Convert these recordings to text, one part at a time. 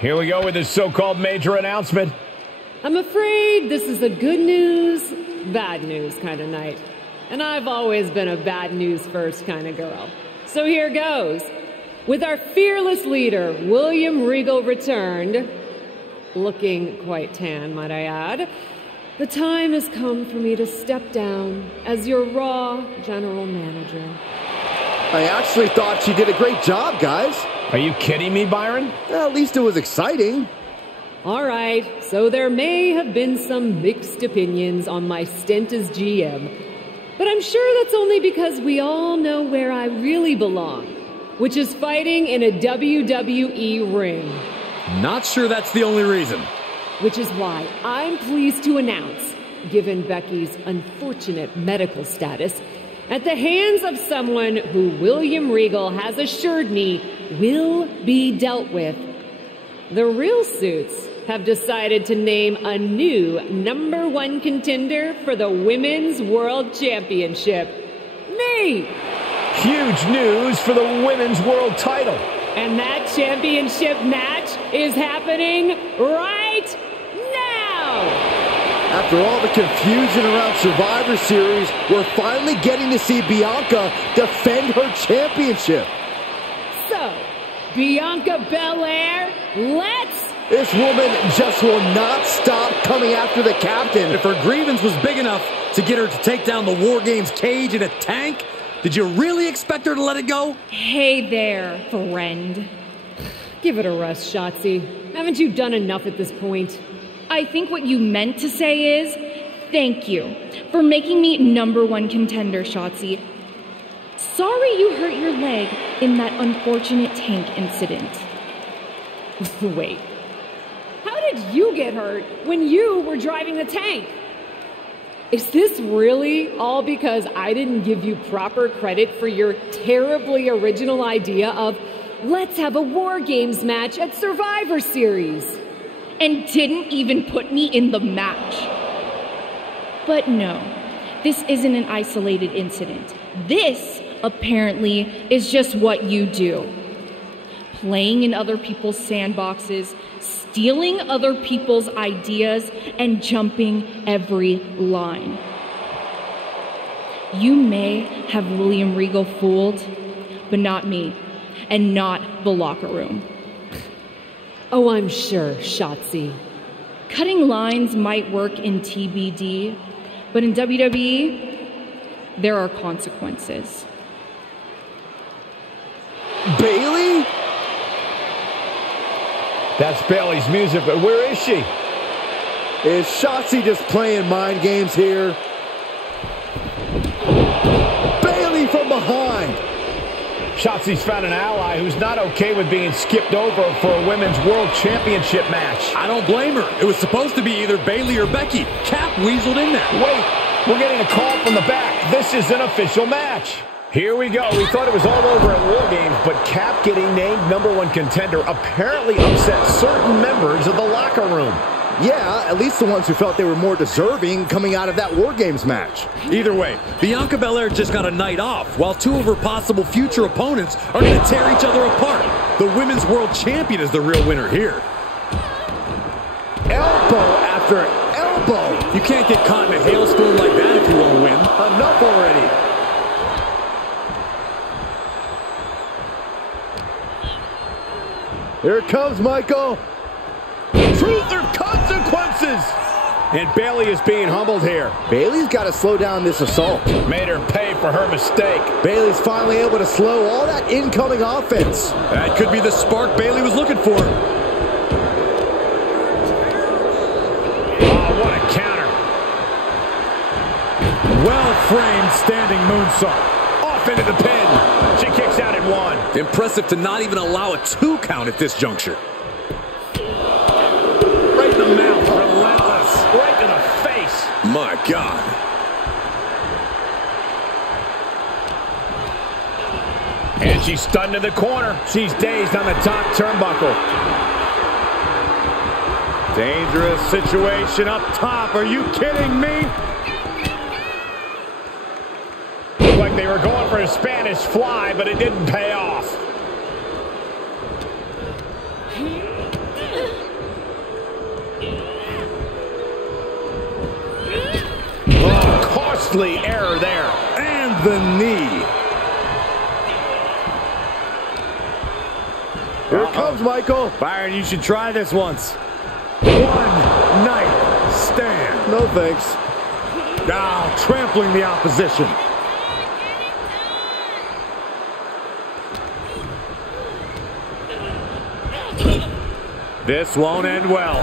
Here we go with this so-called major announcement. I'm afraid this is a good news, bad news kind of night. And I've always been a bad news first kind of girl. So here goes. With our fearless leader, William Regal, returned, looking quite tan, might I add, the time has come for me to step down as your Raw General Manager. I actually thought she did a great job, guys. Are you kidding me, Byron? At least it was exciting. All right, so there may have been some mixed opinions on my stint as GM, but I'm sure that's only because we all know where I really belong, which is fighting in a WWE ring. Not sure that's the only reason. Which is why I'm pleased to announce, given Becky's unfortunate medical status, at the hands of someone who William Regal has assured me will be dealt with, the Real Suits have decided to name a new #1 contender for the Women's World Championship. Me! Huge news for the Women's World title. And that championship match is happening right now! After all the confusion around Survivor Series, we're finally getting to see Bianca defend her championship. So, Bianca Belair, let's... This woman just will not stop coming after the captain. If her grievance was big enough to get her to take down the War Games cage in a tank, did you really expect her to let it go? Hey there, friend. Give it a rest, Shotzi. Haven't you done enough at this point? I think what you meant to say is, thank you for making me #1 contender, Shotzi. Sorry you hurt your leg in that unfortunate tank incident. Wait, how did you get hurt when you were driving the tank? Is this really all because I didn't give you proper credit for your terribly original idea of, let's have a War Games match at Survivor Series? And didn't even put me in the match. But no, this isn't an isolated incident. This, apparently, is just what you do. Playing in other people's sandboxes, stealing other people's ideas, and jumping every line. You may have William Regal fooled, but not me, and not the locker room. Oh, I'm sure, Shotzi. Cutting lines might work in TBD, but in WWE, there are consequences. Bayley? That's Bayley's music, but where is she? Is Shotzi just playing mind games here? Bayley from behind. Shotzi's found an ally who's not okay with being skipped over for a Women's World Championship match. I don't blame her. It was supposed to be either Bayley or Becky. Cap weaseled in there. Wait, we're getting a call from the back. This is an official match. Here we go. We thought it was all over at War Games, but Cap getting named #1 contender apparently upset certain members of the locker room. Yeah, at least the ones who felt they were more deserving coming out of that War Games match. Either way, Bianca Belair just got a night off, while two of her possible future opponents are going to tear each other apart. The Women's World Champion is the real winner here. Elbow after elbow. You can't get caught in a hailstorm like that if you want to win. Enough already. Here it comes, Michael. Truth or consequences? And Bayley is being humbled here. Bayley's got to slow down this assault. Made her pay for her mistake. Bayley's finally able to slow all that incoming offense. That could be the spark Bayley was looking for. Oh, what a counter. Well-framed standing moonsault. Off into the pin. She kicks out at 1. Impressive to not even allow a 2 count at this juncture. Right in the mouth. Relentless. Right to the face. My God. And she's stunned in the corner. She's dazed on the top turnbuckle. Dangerous situation up top. Are you kidding me? Looked like they were going for a Spanish fly, but it didn't pay off. costly error there. And the knee. Here it comes, Michael. Byron, you should try this once. One night stand. No thanks. Now trampling the opposition. This won't end well.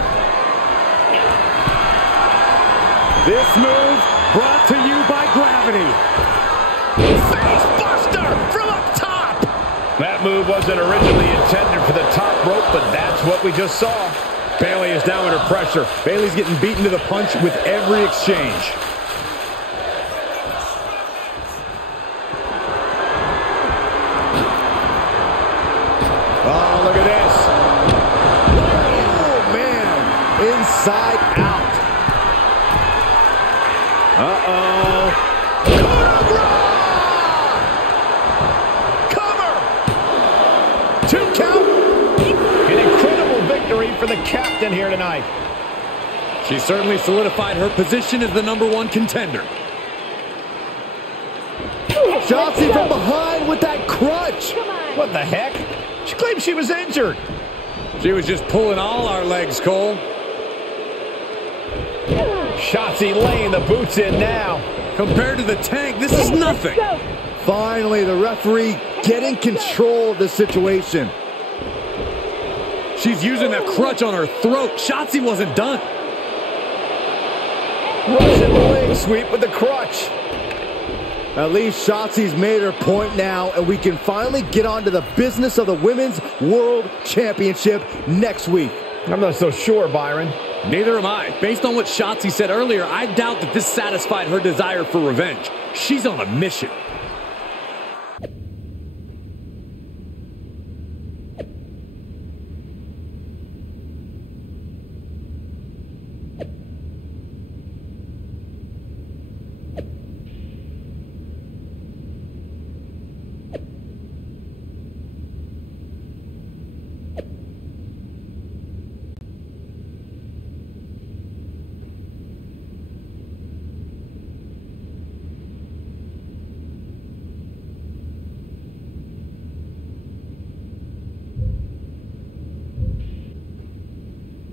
This move brought to you by gravity. Face buster from up top. That move wasn't originally intended for the top rope, but that's what we just saw. Bayley is down under pressure. Bayley's getting beaten to the punch with every exchange. Oh, look at this. Oh, man. Inside out. Uh-oh. Cover! 2 count. An incredible victory for the captain here tonight. She certainly solidified her position as the #1 contender. Shotzi from behind with that crutch. What the heck? She claimed she was injured. She was just pulling all our legs, Cole. Shotzi laying the boots in now. Compared to the Tank, this is nothing. Finally, the referee getting control of the situation. She's using a crutch on her throat. Shotzi wasn't done. Russian leg sweep with the crutch. At least Shotzi's made her point now, and we can finally get on to the business of the Women's World Championship next week. I'm not so sure, Byron. Neither am I. Based on what Shotzi said earlier, I doubt that this satisfied her desire for revenge. She's on a mission.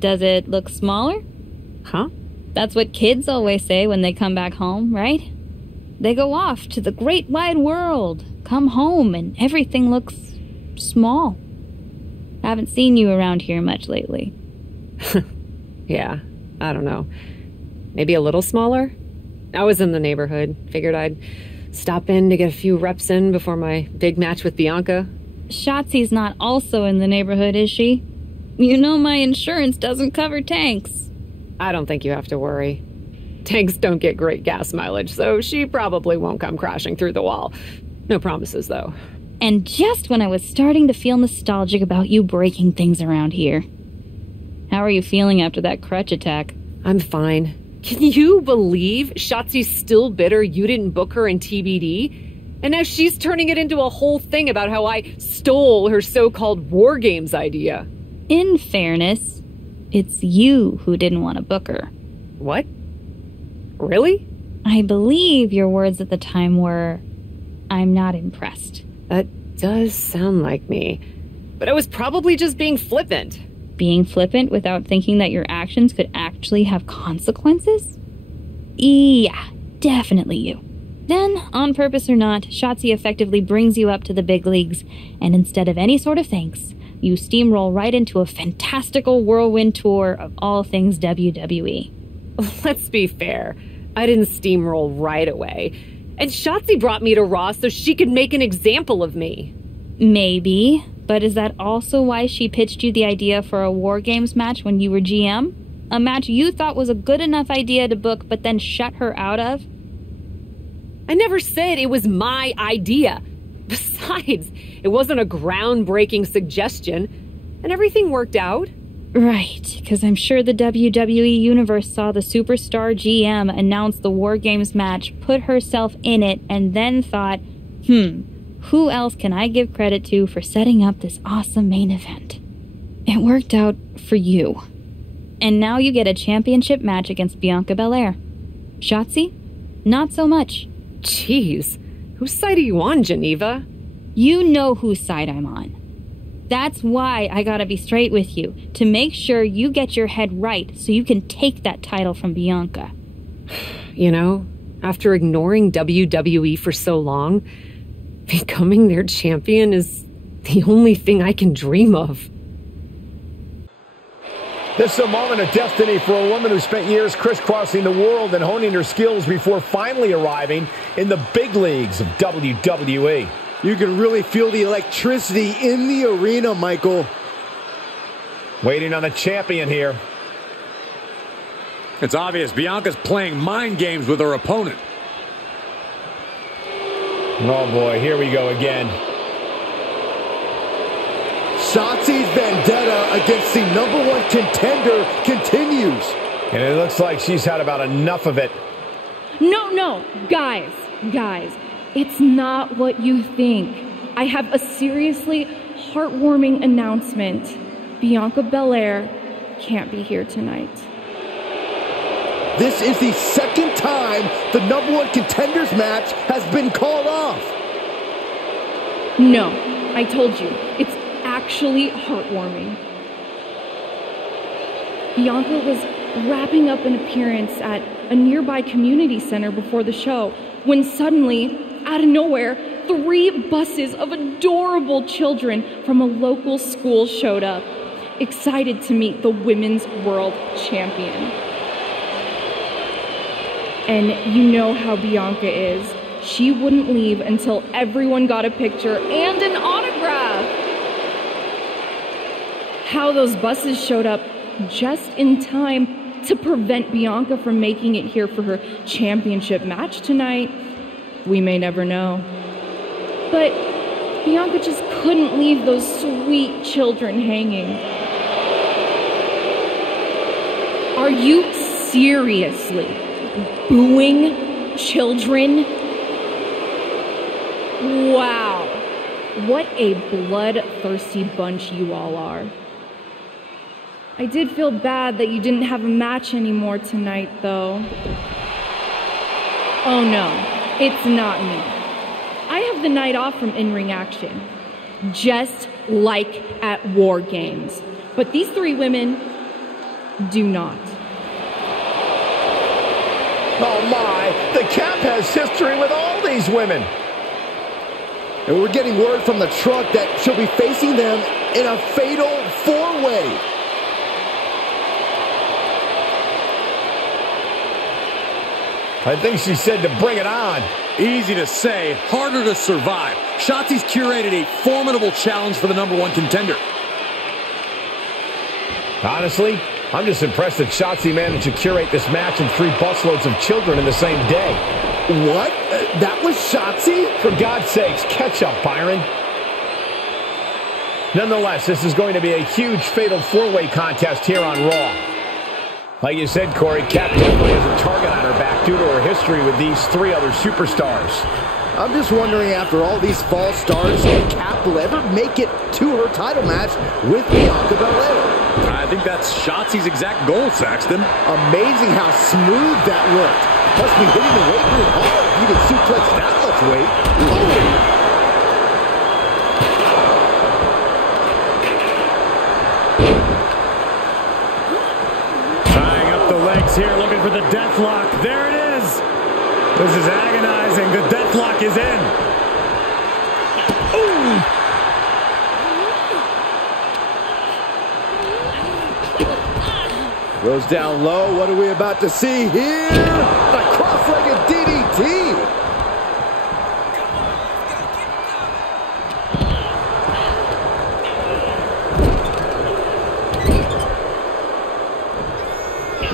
Does it look smaller? Huh? That's what kids always say when they come back home, right? They go off to the great wide world, come home, and everything looks small. Haven't seen you around here much lately. Yeah, I don't know. Maybe a little smaller? I was in the neighborhood. Figured I'd stop in to get a few reps in before my big match with Bianca. Shotzi's not also in the neighborhood, is she? You know my insurance doesn't cover tanks. I don't think you have to worry. Tanks don't get great gas mileage, so she probably won't come crashing through the wall. No promises, though. And just when I was starting to feel nostalgic about you breaking things around here. How are you feeling after that crutch attack? I'm fine. Can you believe Shotzi's still bitter you didn't book her in TBD? And now she's turning it into a whole thing about how I stole her so-called War Games idea. In fairness, it's you who didn't want to book her. What? Really? I believe your words at the time were, "I'm not impressed." That does sound like me. But I was probably just being flippant. Being flippant without thinking that your actions could actually have consequences? Yeah, definitely you. Then, on purpose or not, Shotzi effectively brings you up to the big leagues, and instead of any sort of thanks, you steamroll right into a fantastical whirlwind tour of all things WWE. Let's be fair. I didn't steamroll right away. And Shotzi brought me to Raw so she could make an example of me. Maybe, but is that also why she pitched you the idea for a War Games match when you were GM? A match you thought was a good enough idea to book but then shut her out of? I never said it was my idea. Besides, it wasn't a groundbreaking suggestion, and everything worked out. Right, because I'm sure the WWE Universe saw the superstar GM announce the War Games match, put herself in it, and then thought, who else can I give credit to for setting up this awesome main event? It worked out for you. And now you get a championship match against Bianca Belair. Shotzi, not so much. Jeez, whose side are you on, Geneva? You know whose side I'm on. That's why I gotta be straight with you, to make sure you get your head right so you can take that title from Bianca. You know, after ignoring WWE for so long, becoming their champion is the only thing I can dream of. This is a moment of destiny for a woman who spent years crisscrossing the world and honing her skills before finally arriving in the big leagues of WWE. You can really feel the electricity in the arena, Michael. Waiting on the champion here. It's obvious Bianca's playing mind games with her opponent. Oh boy, here we go again. Shotzi's vendetta against the #1 contender continues. And it looks like she's had about enough of it. No, guys, it's not what you think. I have a seriously heartwarming announcement. Bianca Belair can't be here tonight. This is the second time the #1 contenders match has been called off. No, I told you, it's actually heartwarming. Bianca was wrapping up an appearance at a nearby community center before the show when suddenly, out of nowhere, 3 buses of adorable children from a local school showed up, excited to meet the Women's World Champion. And you know how Bianca is. She wouldn't leave until everyone got a picture and an autograph. How those buses showed up just in time to prevent Bianca from making it here for her championship match tonight, we may never know. But Bianca just couldn't leave those sweet children hanging. Are you seriously booing children? Wow, what a bloodthirsty bunch you all are. I did feel bad that you didn't have a match anymore tonight, though. Oh no, it's not me. I have the night off from in-ring action, just like at War Games. But these 3 women do not. Oh my, the Cap has history with all these women. And we're getting word from the truck that she'll be facing them in a fatal 4-way. I think she said to bring it on. Easy to say, harder to survive. Shotzi's curated a formidable challenge for the #1 contender. Honestly, I'm just impressed that Shotzi managed to curate this match and 3 busloads of children in the same day. What? That was Shotzi? For God's sakes, catch up, Byron. Nonetheless, this is going to be a huge fatal 4-way contest here on Raw. Like you said, Corey, Cap definitely has a target on her back due to her history with these 3 other superstars. I'm just wondering, after all these false starts, if Cap will ever make it to her title match with Bianca Belair. I think that's Shotzi's exact goal, Saxton. Amazing how smooth that looked. Must be hitting the weight room hard. You can suplex that much weight. Oh. Here looking for the death lock. There it is. This is agonizing. The death lock is in. Ooh. Goes down low. What are we about to see here? The cross-legged DDT.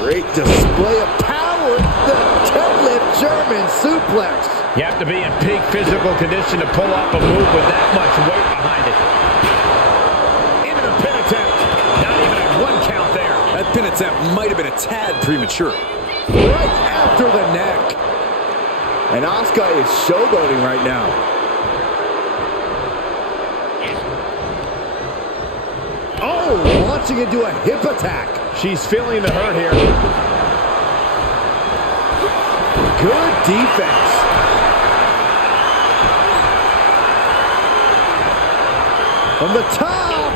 Great display of power. The deadlift German suplex. You have to be in peak physical condition to pull off a move with that much weight behind it. Into the pin attempt. Not even a 1 count there. That pin attempt might have been a tad premature. Right after the neck. And Asuka is showboating right now. Oh, launching into a hip attack. She's feeling the hurt here. Good defense. From the top.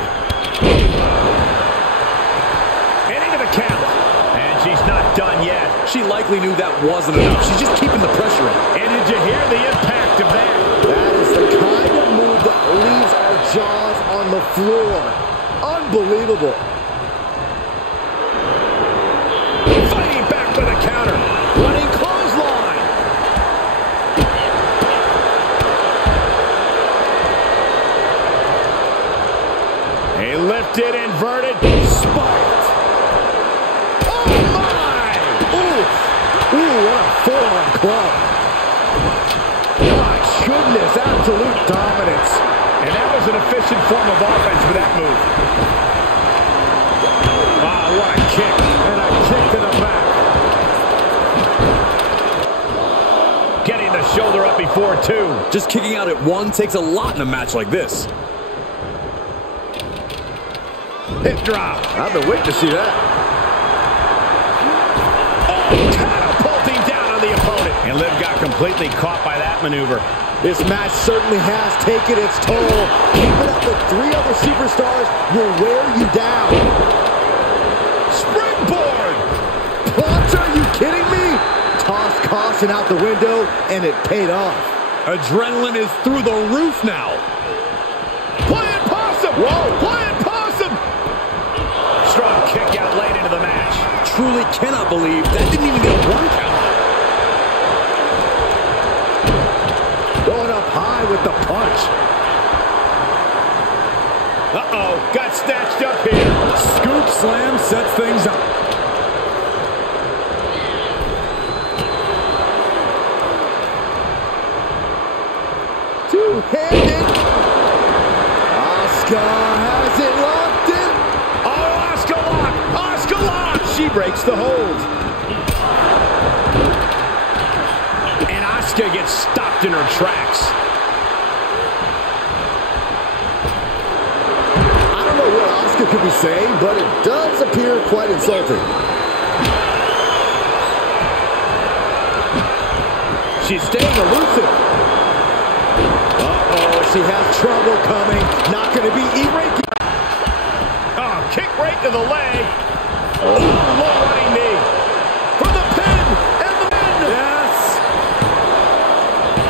And into the count. And she's not done yet. She likely knew that wasn't enough. She's just keeping the pressure on. And did you hear the impact of that? That is the kind of move that leaves our jaws on the floor. Unbelievable. Fighting back with a counter. Running clothesline. A lifted, inverted, spiked. Oh, my! Ooh, what a forearm club. My goodness, absolute dominance. And that was an efficient form of offense with that move. Wow, what a kick. And a kick to the back. Getting the shoulder up before two. Just kicking out at one takes a lot in a match like this. Hip drop. I've been waiting to see that. Oh, catapulting down on the opponent. And Liv got completely caught by that maneuver. This match certainly has taken its toll. Keeping up with three other superstars will wear you down. Springboard! Plots, are you kidding me? Tossed caution out the window, and it paid off. Adrenaline is through the roof now. Playing possum! Whoa! Playing possum! Strong kick out late into the match. Truly cannot believe that didn't even get a 1 count. Going up high with the punch. Uh-oh, got snatched up here. Scoop slam sets things up. Two-handed. Asuka has it locked in. Oh, Asuka lock! Asuka lock! She breaks the hold. And Asuka gets stopped in her tracks. I don't know what Asuka could be saying, but it does appear quite insulting. She's staying elusive. Uh-oh, she has trouble coming. Not going to be E-ranking. Oh, kick right to the leg. Oh, low running knee. For the pin and the win. Yes.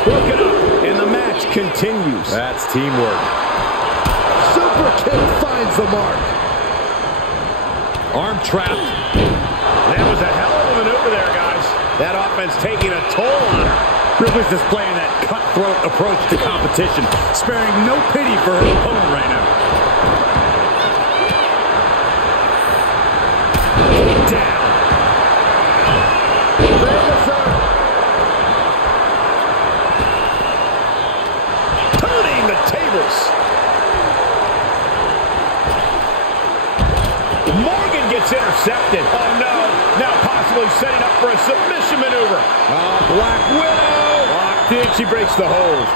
Broke it up, and the match continues. That's teamwork. Super kick finds the mark. Arm trapped. That was a hell of a maneuver there, guys. That offense taking a toll on her. Ripley's displaying that cutthroat approach to competition, sparing no pity for her opponent right now. Down. Turning the tables. Morgan gets intercepted. Oh, no. Now possibly setting up for a submission maneuver. Oh, Black Widow. Locked in. She breaks the hold.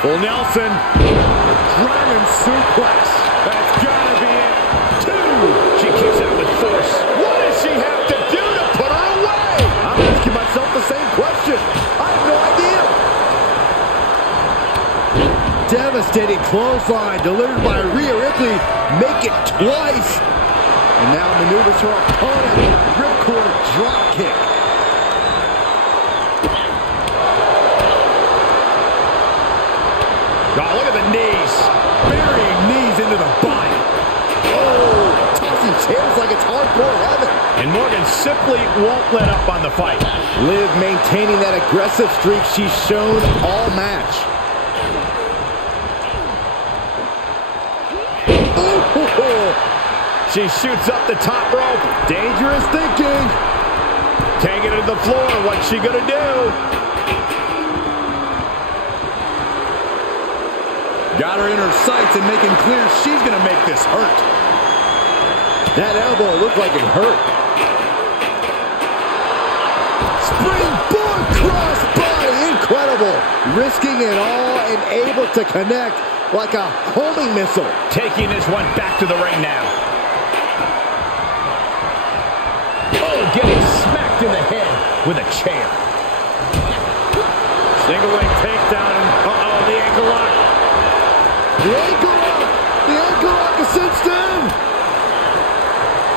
Full Nelson. Dragon suplex. That's gotta be it. Two. She kicks out with force. What does she have to do to put her away? I'm asking myself the same question. I have no idea. Devastating clothesline delivered by Rhea Ripley. Make it twice. And now maneuvers her opponent. Ripcord drop kick. Oh, look at the knees. Burying knees into the body. Oh, tossing chairs like it's hardcore heaven. And Morgan simply won't let up on the fight. Liv maintaining that aggressive streak she's shown all match. Ooh. She shoots up the top rope. Dangerous thinking. Taking it to the floor. What's she gonna do? Got her in her sights and making clear she's going to make this hurt. That elbow looked like it hurt. Springboard crossbody. Incredible. risking it all and able to connect like a homing missile. Taking this one back to the ring now. Oh, getting smacked in the head with a chair. Single leg takedown. Uh-oh, the ankle lock. The ankle lock! The ankle lock is cinched in!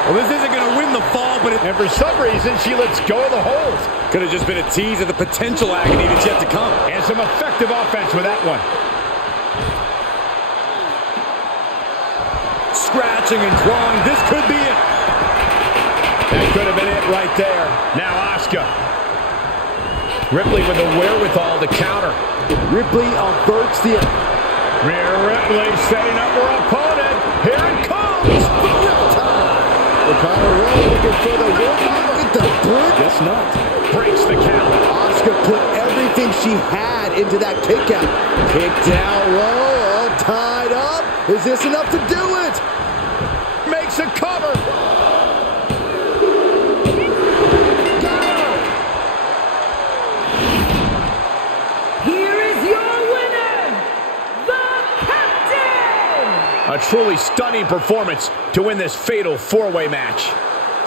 Well, this isn't going to win the fall, but And for some reason, she lets go of the hold. could have just been a tease of the potential agony that's yet to come. And some effective offense with that one. Scratching and clawing. This could be it. That could have been it right there. Now Asuka. Ripley with the wherewithal to counter. Ripley averts the... Rhea Ripley setting up her opponent. Here it comes. O'Connor looking for the win. Get the brick. Guess not. Breaks the count. Asuka put everything she had into that kick out. Kick down low, all tied up. Is this enough to do it? Makes a cover. Here is your winner, the Captain! A truly stunning performance to win this fatal four-way match.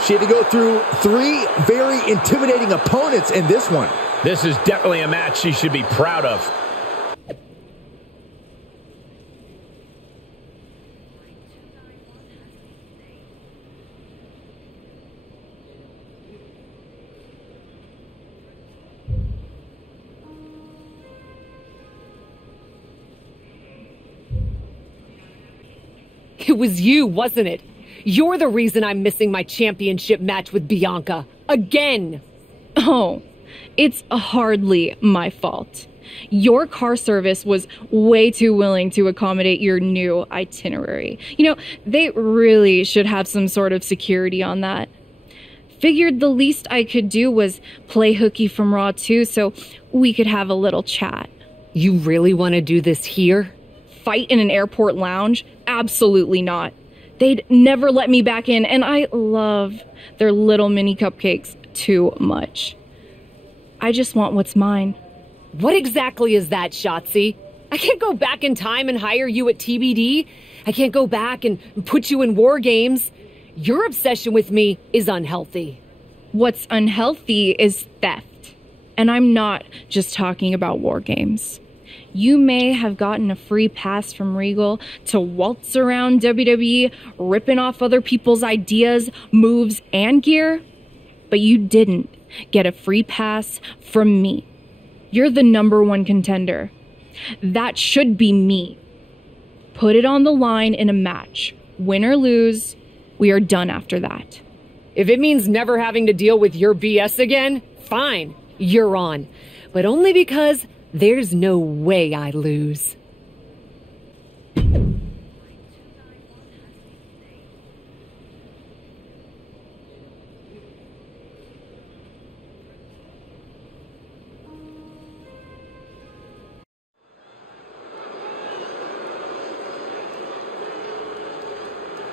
She had to go through 3 very intimidating opponents in this one. This is definitely a match she should be proud of. It was you, wasn't it? You're the reason I'm missing my championship match with Bianca. Again! Oh, it's hardly my fault. Your car service was way too willing to accommodate your new itinerary. You know, they really should have some sort of security on that. Figured the least I could do was play hooky from Raw 2 so we could have a little chat. You really want to do this here? Fight in an airport lounge? Absolutely not. They'd never let me back in, and I love their little mini cupcakes too much. I just want what's mine. What exactly is that, Shotzi? I can't go back in time and hire you at TBD. I can't go back and put you in War Games. Your obsession with me is unhealthy. What's unhealthy is theft. And I'm not just talking about War Games. You may have gotten a free pass from Regal to waltz around WWE, ripping off other people's ideas, moves, and gear, but you didn't get a free pass from me. You're the #1 contender. That should be me. Put it on the line in a match. Win or lose, we are done after that. If it means never having to deal with your BS again, fine, you're on. But only because there's no way I lose.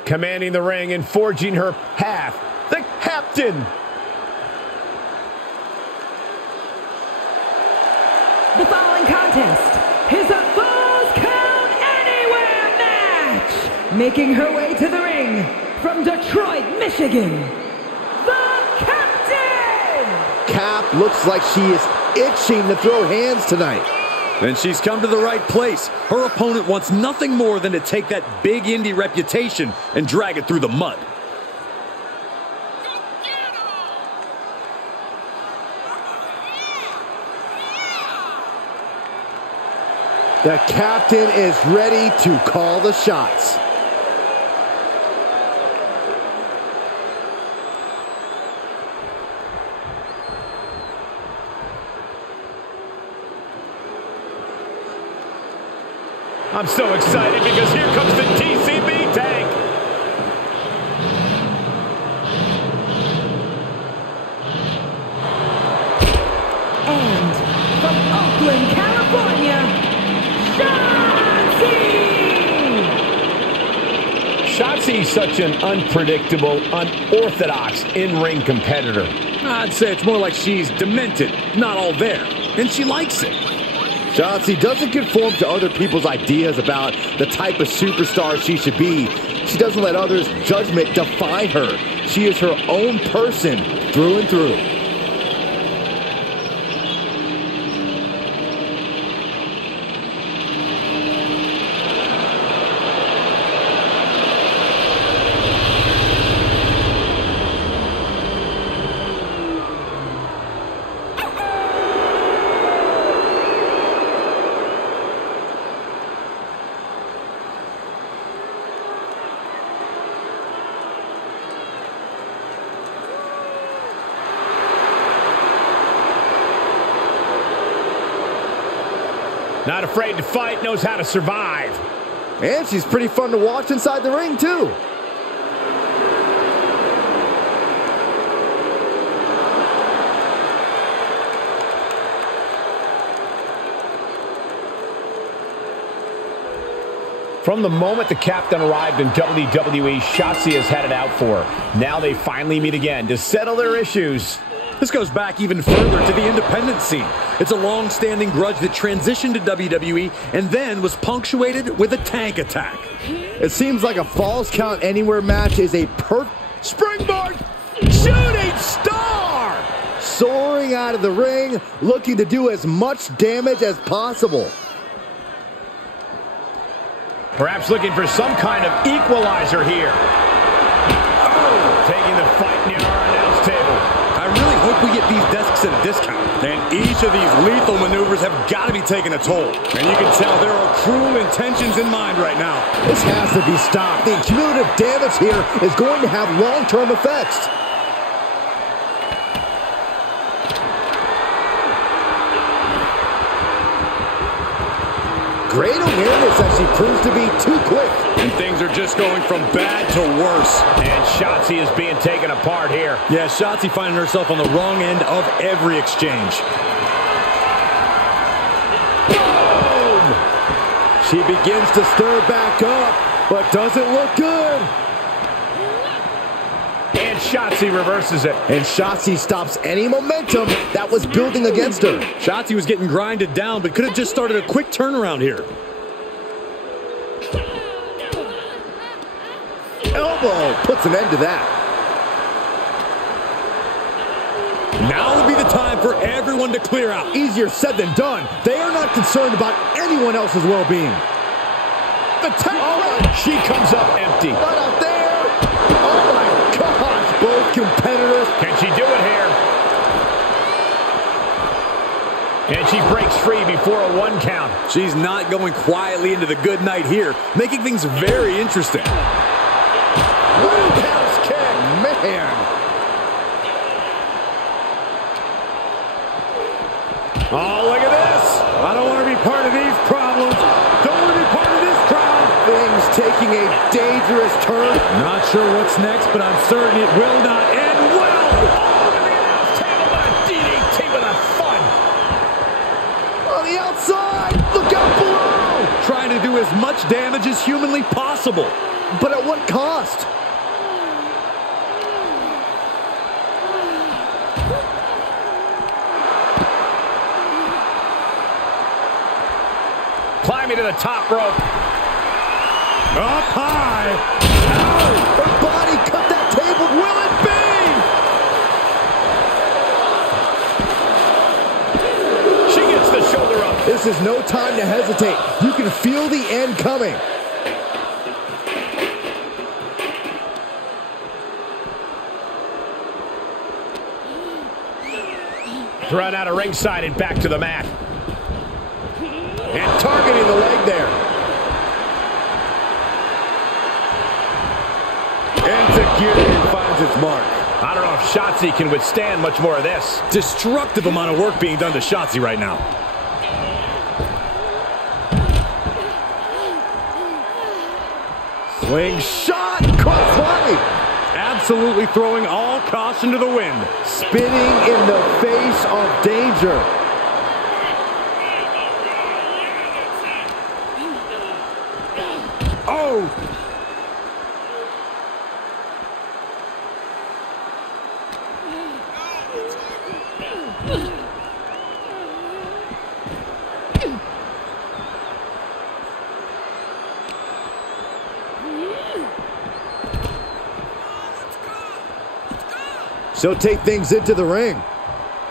Commanding the ring and forging her path, the Captain. The following contest is a Falls Count Anywhere match. Making her way to the ring from Detroit, Michigan, the Captain. Cap looks like she is itching to throw hands tonight. Then she's come to the right place. Her opponent wants nothing more than to take that big indie reputation and drag it through the mud. The Captain is ready to call the shots. I'm so excited because here comes the TCB tank. And from Oakland, California, Shotzi! Shotzi's such an unpredictable, unorthodox in-ring competitor. I'd say it's more like she's demented, not all there, and she likes it. Shotzi doesn't conform to other people's ideas about the type of superstar she should be. She doesn't let others' judgment define her. She is her own person through and through. Not afraid to fight, knows how to survive. And she's pretty fun to watch inside the ring, too. From the moment the captain arrived in WWE, Shotzi has had it out for her. Now they finally meet again to settle their issues. This goes back even further to the independent scene. It's a long-standing grudge that transitioned to WWE and then was punctuated with a tank attack. It seems like a Falls Count Anywhere match is a springboard shooting star! Soaring out of the ring, looking to do as much damage as possible. Perhaps looking for some kind of equalizer here. Oh, taking the fight near our announce table. I really hope we get these desks at a discount. And each of these lethal maneuvers have got to be taking a toll. And you can tell there are cruel intentions in mind right now. This has to be stopped. The cumulative damage here is going to have long-term effects. Great awareness as she proves to be too quick. And things are just going from bad to worse. And Shotzi is being taken apart here. Yeah, Shotzi finding herself on the wrong end of every exchange. Boom! She begins to stir back up, but doesn't look good. And Shotzi reverses it. And Shotzi stops any momentum that was building against her. Shotzi was getting grinded down, but could have just started a quick turnaround here. Elbow puts an end to that. Now would be the time for everyone to clear out. Easier said than done. They are not concerned about anyone else's well-being. The she comes up empty. Right out there. Oh my gosh, both competitors. Can she do it here? And she breaks free before a 1 count. She's not going quietly into the good night here, making things very interesting. Roundhouse kick, man. Oh, look at this. I don't want to be part of these problems. Don't want to be part of this crowd. Things taking a dangerous turn. Not sure what's next, but I'm certain it will not end well. Oh, to the announce table, but a DDT with a thud. On the outside, look out below. Trying to do as much damage as humanly possible. But at what cost? Climbing to the top rope. Up high. Ow! Her body cut that table. Will it be? She gets the shoulder up. This is no time to hesitate. You can feel the end coming. Thrown out of ringside and back to the mat. And targeting the leg there. Executed finds its mark. I don't know if Shotzi can withstand much more of this. Destructive amount of work being done to Shotzi right now. Swing shot. Cross body. Absolutely throwing all caution to the wind. Spinning in the face of danger. Oh! She'll take things into the ring.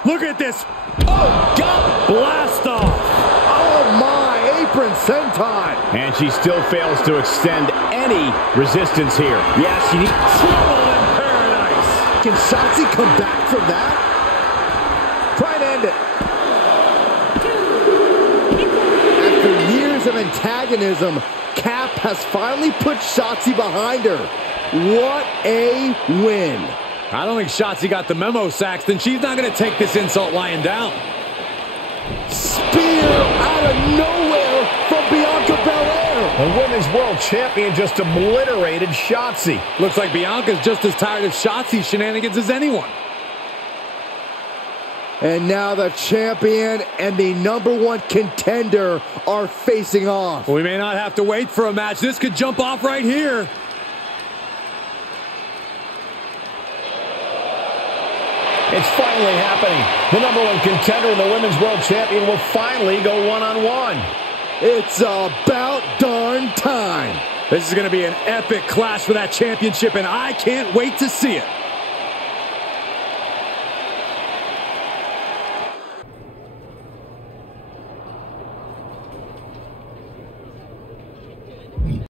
Look at this. Oh, God. Blast off. Oh, my. Apron senton. And she still fails to extend any resistance here. Yeah, she needs Trouble in paradise. Can Shotzi come back from that? Try to end it. After years of antagonism, Cap has finally put Shotzi behind her. What a win. I don't think Shotzi got the memo, Saxton. She's not going to take this insult lying down. Spear out of nowhere from Bianca Belair. The Women's World Champion just obliterated Shotzi. Looks like Bianca's just as tired of Shotzi's shenanigans as anyone. And now the champion and the #1 contender are facing off. We may not have to wait for a match. This could jump off right here. It's finally happening. The #1 contender and the Women's World Champion will finally go one-on-one. It's about darn time. This is going to be an epic clash for that championship, and I can't wait to see it.